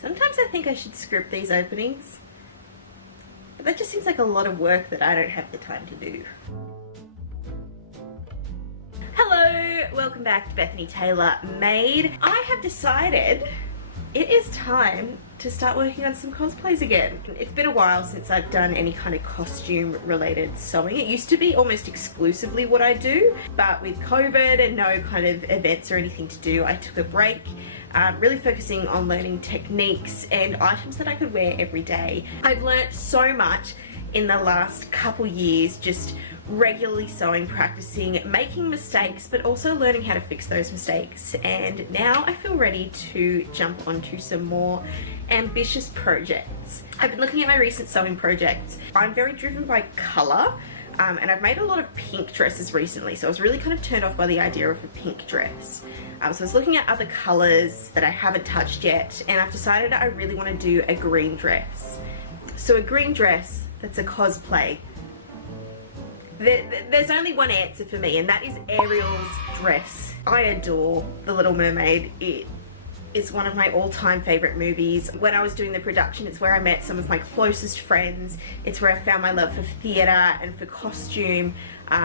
Sometimes I think I should script these openings, but that just seems like a lot of work that I don't have the time to do. Hello, welcome back to Bethany Taylor Made. I have decided it is time to start working on some cosplays again. It's been a while since I've done any kind of costume related sewing. It used to be almost exclusively what I do, but with COVID and no kind of events or anything to do, I took a break, really focusing on learning techniques and items that I could wear every day. I've learnt so much in the last couple years, just regularly sewing, practicing, making mistakes, but also learning how to fix those mistakes. And now I feel ready to jump onto some more ambitious projects. I've been looking at my recent sewing projects. I'm very driven by colour, and I've made a lot of pink dresses recently, so I was really kind of turned off by the idea of a pink dress. So I was looking at other colours that I haven't touched yet, and I've decided I really want to do a green dress. So a green dress that's a cosplay. There's only one answer for me, and that is Ariel's dress. I adore The Little Mermaid. It is one of my all-time favourite movies. When I was doing the production, it's where I met some of my closest friends. It's where I found my love for theatre and for costume.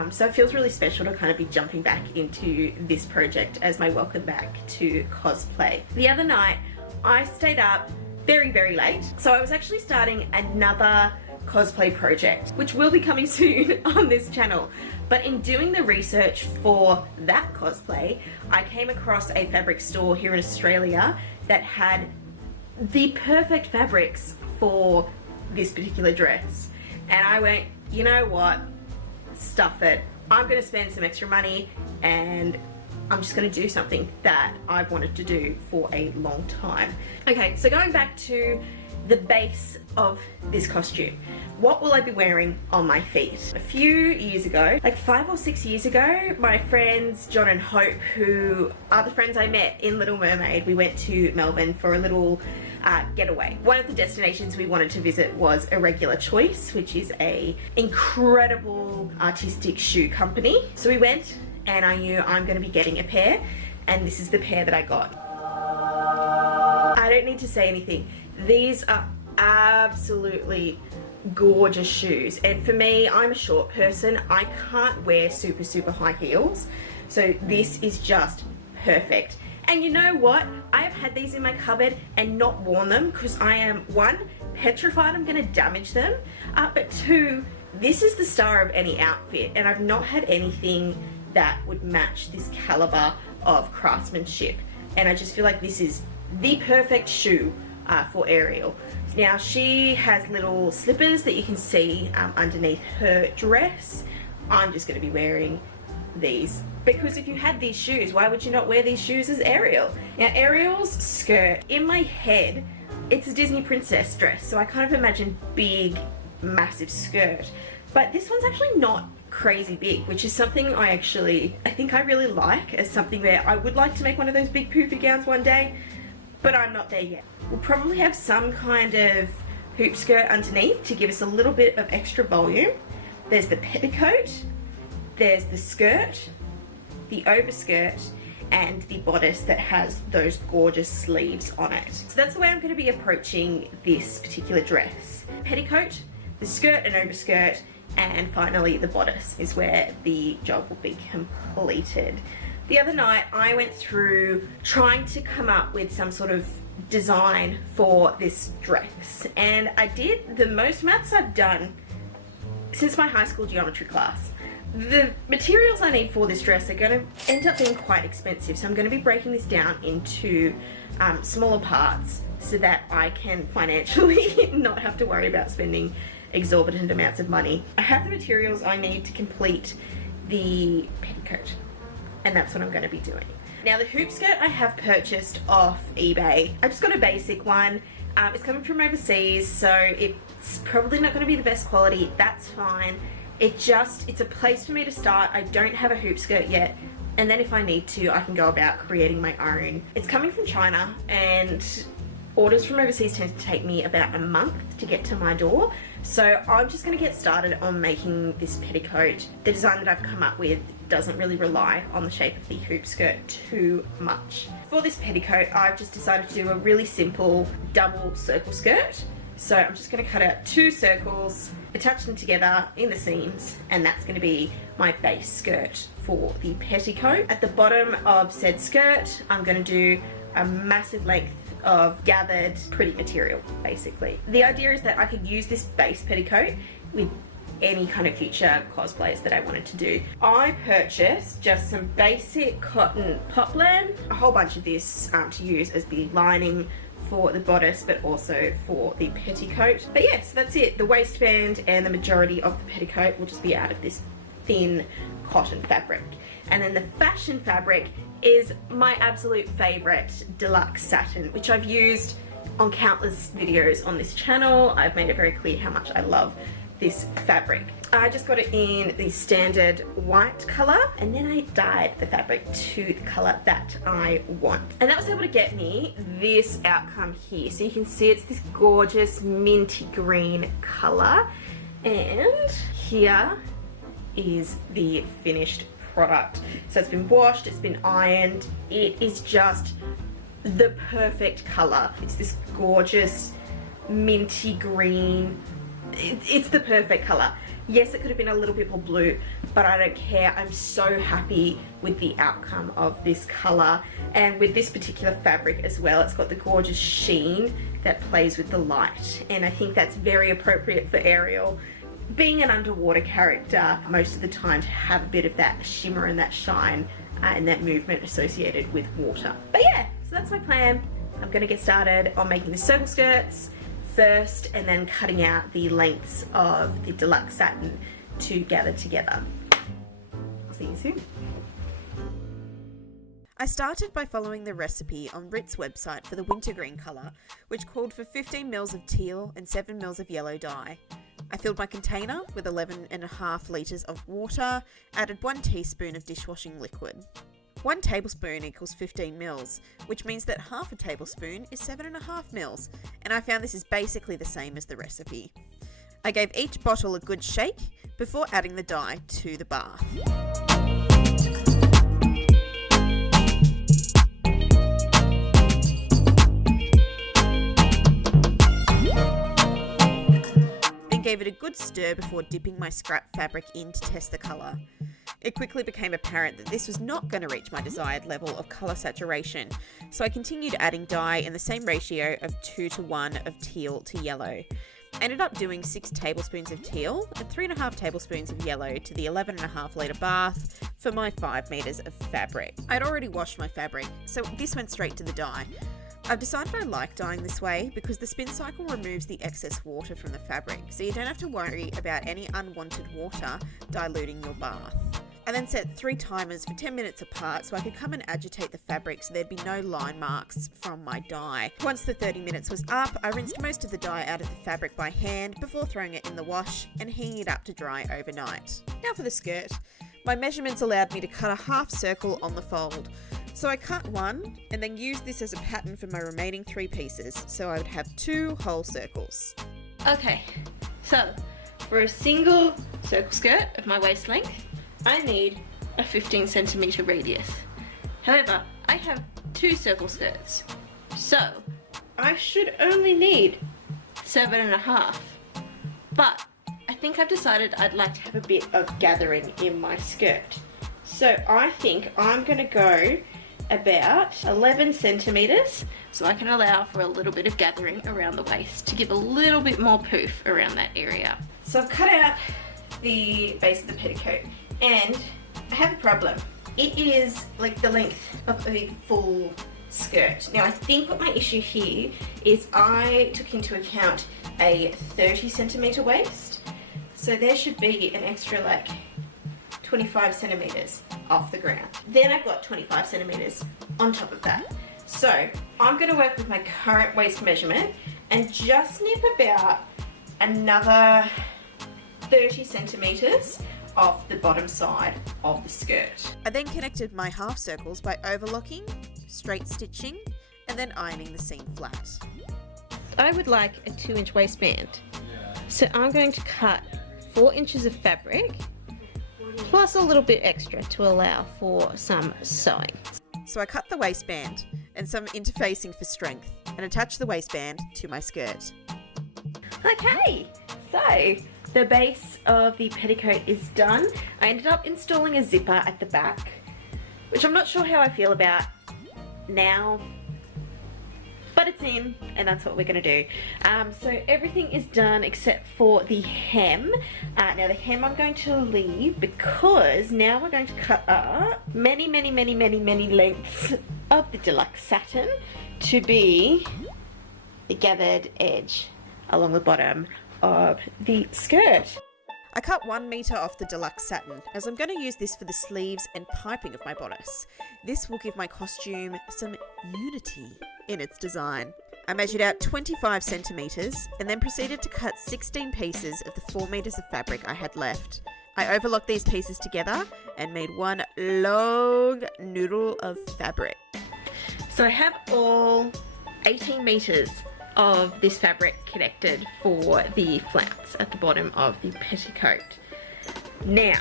So it feels really special to kind of be jumping back into this project as my welcome back to cosplay. The other night, I stayed up very, very late. So I was actually starting another cosplay project, which will be coming soon on this channel. But in doing the research for that cosplay, I came across a fabric store here in Australia that had the perfect fabrics for this particular dress. And I went, you know what? Stuff it. I'm gonna spend some extra money and I'm just gonna do something that I've wanted to do for a long time. Okay, so going back to the base of this costume. What will I be wearing on my feet? A few years ago, like 5 or 6 years ago, my friends John and Hope, who are the friends I met in Little Mermaid, we went to Melbourne for a little getaway. One of the destinations we wanted to visit was Irregular Choice, which is a incredible artistic shoe company. So we went, and I knew I'm gonna be getting a pair, and this is the pair that I got. I don't need to say anything. These are absolutely gorgeous shoes, and for me, I'm a short person. I can't wear super high heels, so this is just perfect. And you know what? I have had these in my cupboard and not worn them because I am, one, petrified I'm gonna damage them, but two, this is the star of any outfit, and I've not had anything that would match this caliber of craftsmanship, and I just feel like this is the perfect shoe for Ariel. Now she has little slippers that you can see underneath her dress. I'm just going to be wearing these because if you had these shoes, why would you not wear these shoes as Ariel? Now Ariel's skirt, in my head, it's a Disney princess dress, so I kind of imagine big, massive skirt. But this one's actually not crazy big, which is something I think I really like, as something where I would like to make one of those big poofy gowns one day, but I'm not there yet. We'll probably have some kind of hoop skirt underneath to give us a little bit of extra volume. There's the petticoat, there's the skirt, the overskirt, and the bodice that has those gorgeous sleeves on it. So that's the way I'm going to be approaching this particular dress. Petticoat, the skirt and overskirt, and finally the bodice is where the job will be completed. The other night I went through trying to come up with some sort of design for this dress, and I did the most maths I've done since my high school geometry class. The materials I need for this dress are going to end up being quite expensive, so I'm going to be breaking this down into smaller parts so that I can financially not have to worry about spending exorbitant amounts of money. I have the materials I need to complete the petticoat, and that's what I'm going to be doing. Now the hoop skirt I have purchased off eBay. I just got a basic one. It's coming from overseas, so it's probably not going to be the best quality. That's fine. It's a place for me to start. I don't have a hoop skirt yet, and then if I need to, I can go about creating my own. It's coming from China, and orders from overseas tend to take me about a month to get to my door. So I'm just going to get started on making this petticoat. The design that I've come up with doesn't really rely on the shape of the hoop skirt too much. For this petticoat, I've just decided to do a really simple double circle skirt. So I'm just going to cut out 2 circles, attach them together in the seams, and that's going to be my base skirt for the petticoat. At the bottom of said skirt, I'm going to do a massive length of gathered pretty material, basically. The idea is that I could use this base petticoat with any kind of future cosplays that I wanted to do. I purchased just some basic cotton poplin, a whole bunch of this to use as the lining for the bodice, but also for the petticoat. But yes, that's it. The waistband and the majority of the petticoat will just be out of this thin cotton fabric. And then the fashion fabric is my absolute favorite, deluxe satin, which I've used on countless videos on this channel. I've made it very clear how much I love this fabric. I just got it in the standard white color, and then I dyed the fabric to the color that I want. And that was able to get me this outcome here. So you can see it's this gorgeous minty green color. And here is the finished product. So it's been washed, it's been ironed. It is just the perfect color. It's this gorgeous minty green. It's the perfect color. Yes, it could have been a little bit more blue, but I don't care. I'm so happy with the outcome of this color, and with this particular fabric as well. It's got the gorgeous sheen that plays with the light, and I think that's very appropriate for Ariel. Being an underwater character, most of the time, to have a bit of that shimmer and that shine and that movement associated with water. But yeah, so that's my plan. I'm gonna get started on making the circle skirts first, and then cutting out the lengths of the deluxe satin to gather together. See you soon. I started by following the recipe on Rit's website for the wintergreen colour, which called for 15 mils of teal and 7 mils of yellow dye. I filled my container with 11.5 litres of water, added 1 teaspoon of dishwashing liquid. 1 tablespoon equals 15 mils, which means that half a tablespoon is 7.5 mils, and I found this is basically the same as the recipe. I gave each bottle a good shake before adding the dye to the bath. Then gave it a good stir before dipping my scrap fabric in to test the colour. It quickly became apparent that this was not going to reach my desired level of colour saturation, so I continued adding dye in the same ratio of 2:1 of teal to yellow. I ended up doing 6 tablespoons of teal and 3.5 tablespoons of yellow to the 11.5 litre bath for my 5 metres of fabric. I'd already washed my fabric, so this went straight to the dye. I've decided I like dyeing this way because the spin cycle removes the excess water from the fabric, so you don't have to worry about any unwanted water diluting your bath. I then set 3 timers for 10 minutes apart so I could come and agitate the fabric so there'd be no line marks from my dye. Once the 30 minutes was up, I rinsed most of the dye out of the fabric by hand before throwing it in the wash and hanging it up to dry overnight. Now for the skirt. My measurements allowed me to cut a half circle on the fold. So I cut one and then used this as a pattern for my remaining 3 pieces, so I would have 2 whole circles. Okay, so for a single circle skirt of my waist length, I need a 15 centimeter radius. However, I have 2 circle skirts, so I should only need 7.5. But I think I've decided I'd like to have a bit of gathering in my skirt. So I think I'm gonna go about 11 centimeters, so I can allow for a little bit of gathering around the waist to give a little bit more poof around that area. So I've cut out the base of the petticoat, and I have a problem. It is like the length of a full skirt. Now I think what my issue here is I took into account a 30 centimeter waist, so there should be an extra like 25 centimeters off the ground. Then I've got 25 centimeters on top of that. So I'm going to work with my current waist measurement and just nip about another 30 centimeters off the bottom side of the skirt. I then connected my half circles by overlocking, straight stitching, and then ironing the seam flat. I would like a 2-inch waistband. So I'm going to cut 4 inches of fabric plus a little bit extra to allow for some sewing. So I cut the waistband and some interfacing for strength and attached the waistband to my skirt. Okay, so the base of the petticoat is done. I ended up installing a zipper at the back, which I'm not sure how I feel about now, but it's in and that's what we're going to do. So everything is done except for the hem. Now the hem I'm going to leave because now we're going to cut up many lengths of the deluxe satin to be the gathered edge along the bottom of the skirt. I cut 1 metre off the deluxe satin as I'm going to use this for the sleeves and piping of my bodice. This will give my costume some unity in its design. I measured out 25 centimetres and then proceeded to cut 16 pieces of the 4 metres of fabric I had left. I overlocked these pieces together and made one long noodle of fabric. So I have all 18 metres of this fabric connected for the flouts at the bottom of the petticoat. Now,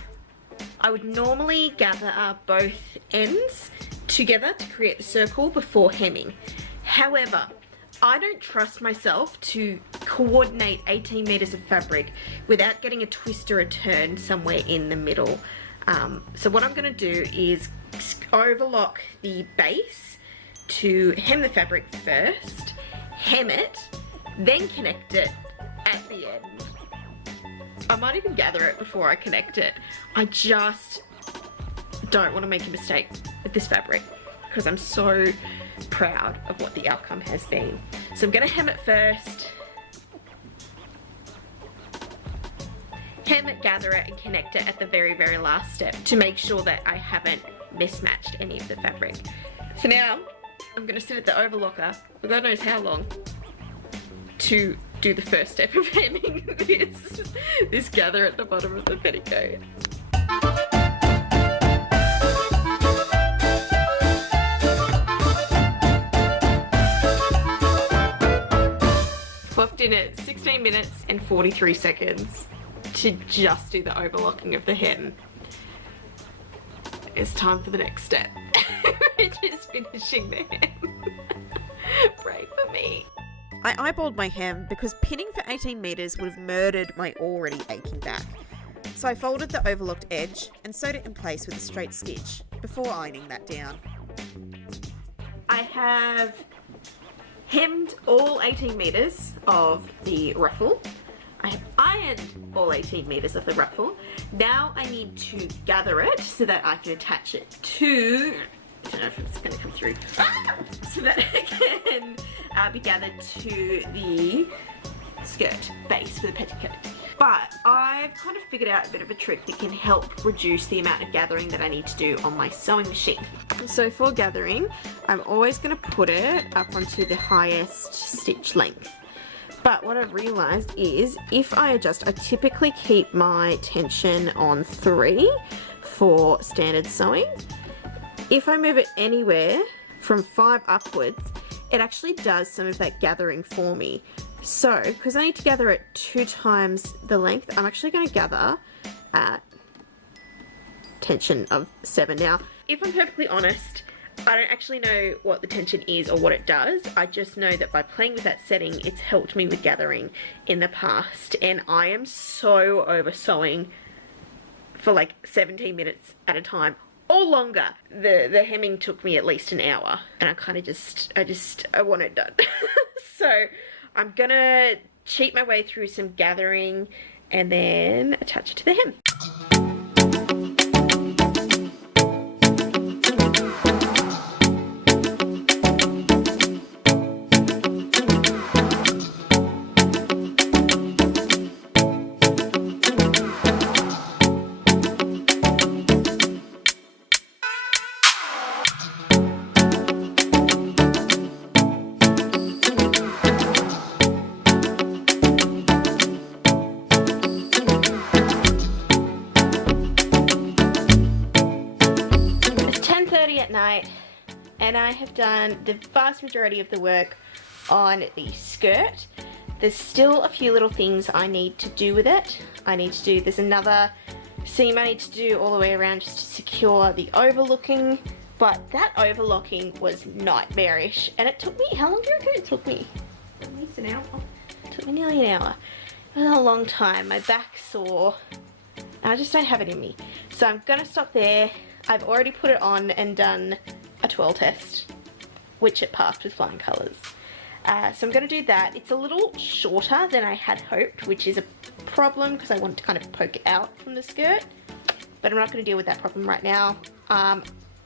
I would normally gather up both ends together to create the circle before hemming. However, I don't trust myself to coordinate 18 metres of fabric without getting a twist or a turn somewhere in the middle. So what I'm going to do is overlock the base to hem the fabric first, hem it, then connect it at the end. I might even gather it before I connect it. I just don't want to make a mistake with this fabric because I'm so proud of what the outcome has been. So I'm going to hem it first, hem it, gather it, and connect it at the very last step to make sure that I haven't mismatched any of the fabric. So now I'm going to sit at the overlocker for God knows how long to do the first step of hemming this gather at the bottom of the petticoat. Clocked in at 16 minutes and 43 seconds to just do the overlocking of the hem. It's time for the next step, which is finishing the hem. Pray for me. I eyeballed my hem because pinning for 18 metres would have murdered my already aching back. So I folded the overlocked edge and sewed it in place with a straight stitch before ironing that down. I have hemmed all 18 metres of the ruffle. I have ironed all 18 metres of the ruffle. Now I need to gather it so that I can attach it to, I don't know if it's going to come through, so that it can be gathered to the skirt base for the petticoat. But I've kind of figured out a bit of a trick that can help reduce the amount of gathering that I need to do on my sewing machine. So for gathering, I'm always going to put it up onto the highest stitch length. But what I've realised is if I adjust, I typically keep my tension on 3 for standard sewing. If I move it anywhere from 5 upwards, it actually does some of that gathering for me. So, because I need to gather it 2 times the length, I'm actually going to gather at tension of 7. Now, if I'm perfectly honest, I don't actually know what the tension is or what it does. I just know that by playing with that setting, it's helped me with gathering in the past. And I am so over sewing for like 17 minutes at a time or longer. The hemming took me at least an hour and I kind of I want it done. So I'm gonna cheat my way through some gathering and then attach it to the hem. At night, and I have done the vast majority of the work on the skirt. There's still a few little things I need to do with it. There's another So you might need to do all the way around just to secure the overlooking. But that overlocking was nightmarish, and it took me, how long do you reckon it took me? At least an hour. It took me nearly an hour. It was a long time. My back's sore. I just don't have it in me. So I'm gonna stop there. I've already put it on and done a twirl test, which it passed with flying colours. So I'm gonna do that. It's a little shorter than I had hoped, which is a problem because I want to kind of poke it out from the skirt, but I'm not gonna deal with that problem right now.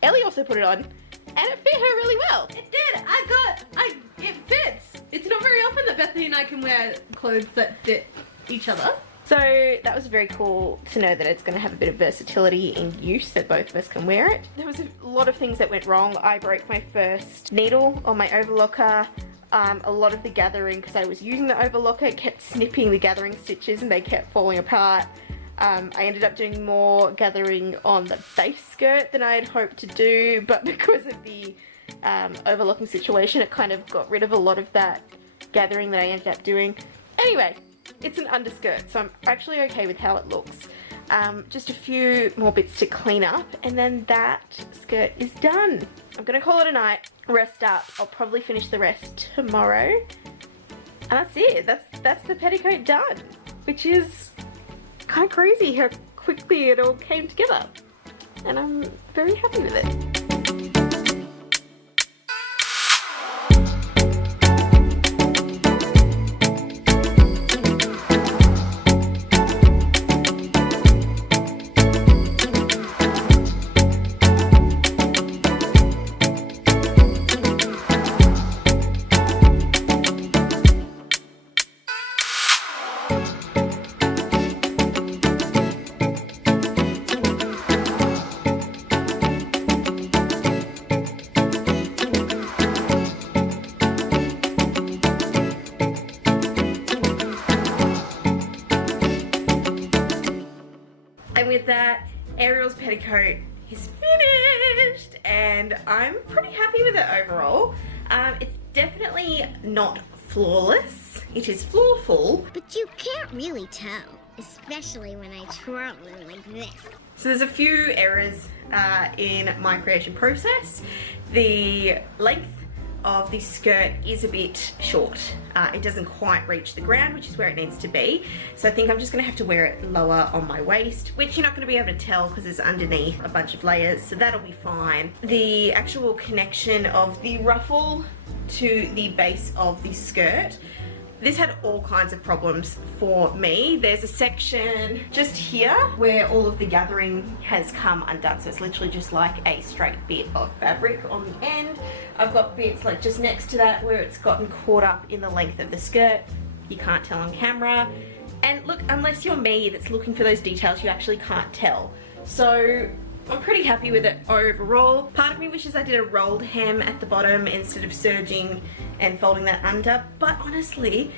Ellie also put it on, and it fit her really well. It did. It fits. It's not very often that Bethany and I can wear clothes that fit each other. So that was very cool to know that it's going to have a bit of versatility in use, that both of us can wear it. There was a lot of things that went wrong. I broke my first needle on my overlocker. A lot of the gathering, because I was using the overlocker, kept snipping the gathering stitches and they kept falling apart. I ended up doing more gathering on the base skirt than I had hoped to do, but because of the overlocking situation, it kind of got rid of a lot of that gathering that I ended up doing. Anyway, it's an underskirt, so I'm actually okay with how it looks. Just a few more bits to clean up, and then that skirt is done. I'm gonna call it a night, rest up. I'll probably finish the rest tomorrow, and that's it. That's the petticoat done, which is kind of crazy how quickly it all came together, and I'm very happy with it. And with that, Ariel's petticoat is finished, and I'm pretty happy with it overall. It's definitely not flawless. It is flawful. But you can't really tell, especially when I twirl them like this. So there's a few errors in my creation process. The length of the skirt is a bit short. It doesn't quite reach the ground, which is where it needs to be. So I think I'm just gonna have to wear it lower on my waist, which you're not gonna be able to tell because it's underneath a bunch of layers, so that'll be fine. The actual connection of the ruffle to the base of the skirt, this had all kinds of problems for me. There's a section just here where all of the gathering has come undone. So it's literally just like a straight bit of fabric on the end. I've got bits like just next to that where it's gotten caught up in the length of the skirt. You can't tell on camera. And look, unless you're me that's looking for those details, you actually can't tell. So I'm pretty happy with it overall. Part of me wishes I did a rolled hem at the bottom instead of serging and folding that under, but honestly,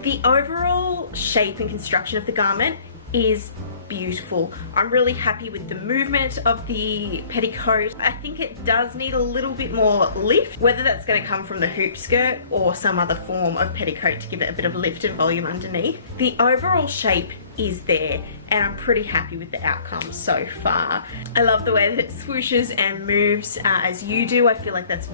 the overall shape and construction of the garment is beautiful. I'm really happy with the movement of the petticoat. I think it does need a little bit more lift, whether that's going to come from the hoop skirt or some other form of petticoat to give it a bit of lift and volume underneath. The overall shape is there, and I'm pretty happy with the outcome so far. I love the way that it swooshes and moves as you do. I feel like that's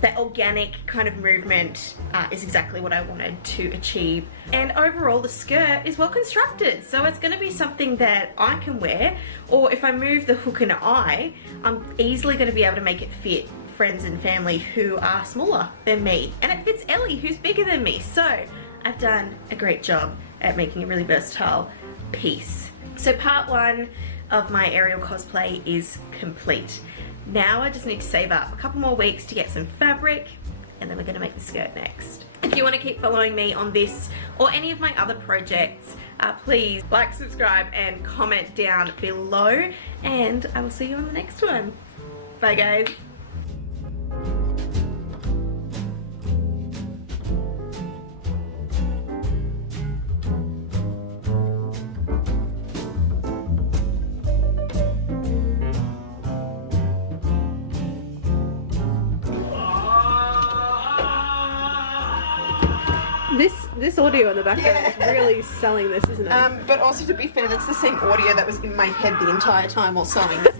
that organic kind of movement is exactly what I wanted to achieve. And overall, the skirt is well constructed, so it's going to be something that I can wear, or if I move the hook and eye, I'm easily going to be able to make it fit friends and family who are smaller than me. And it fits Ellie, who's bigger than me, so I've done a great job at making a really versatile piece. So part one of my Ariel cosplay is complete. Now I just need to save up a couple more weeks to get some fabric, and then we're going to make the skirt next. If you want to keep following me on this or any of my other projects, please like, subscribe and comment down below, and I will see you on the next one. Bye guys. This This audio in the background is really selling this, isn't it? But also, to be fair, that's the same audio that was in my head the entire time while sewing this.